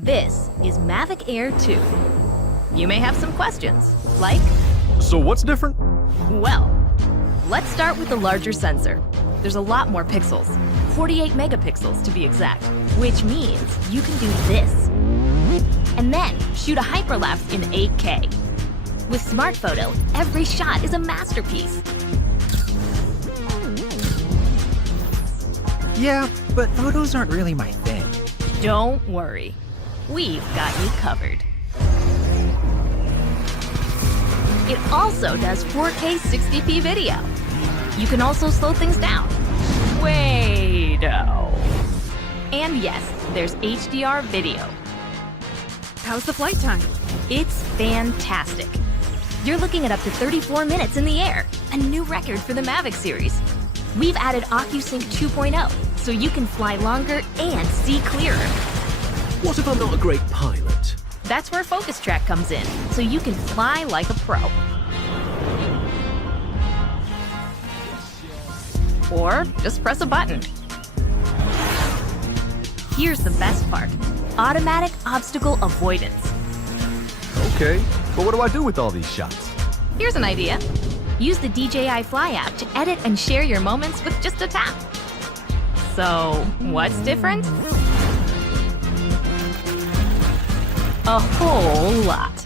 This is Mavic Air 2. You may have some questions, like, So what's different? well, let's start with the larger sensor. There's a lot more pixels, 48 megapixels to be exact, which means you can do this. And then shoot a hyperlapse in 8K. With SmartPhoto, every shot is a masterpiece. Yeah, but photos aren't really my thing. Don't worry, we've got you covered. It also does 4K 60p video. You can also slow things down. Way-do. And yes, there's HDR video. How's the flight time? It's fantastic. You're looking at up to 34 minutes in the air, a new record for the Mavic series. We've added OcuSync 2.0, so you can fly longer and see clearer. What if I'm not a great pilot? That's where FocusTrack comes in, so you can fly like a pro. Or just press a button. Here's the best part: automatic obstacle avoidance. Okay, but what do I do with all these shots? Here's an idea. Use the DJI Fly app to edit and share your moments with just a tap. So, what's different? A whole lot.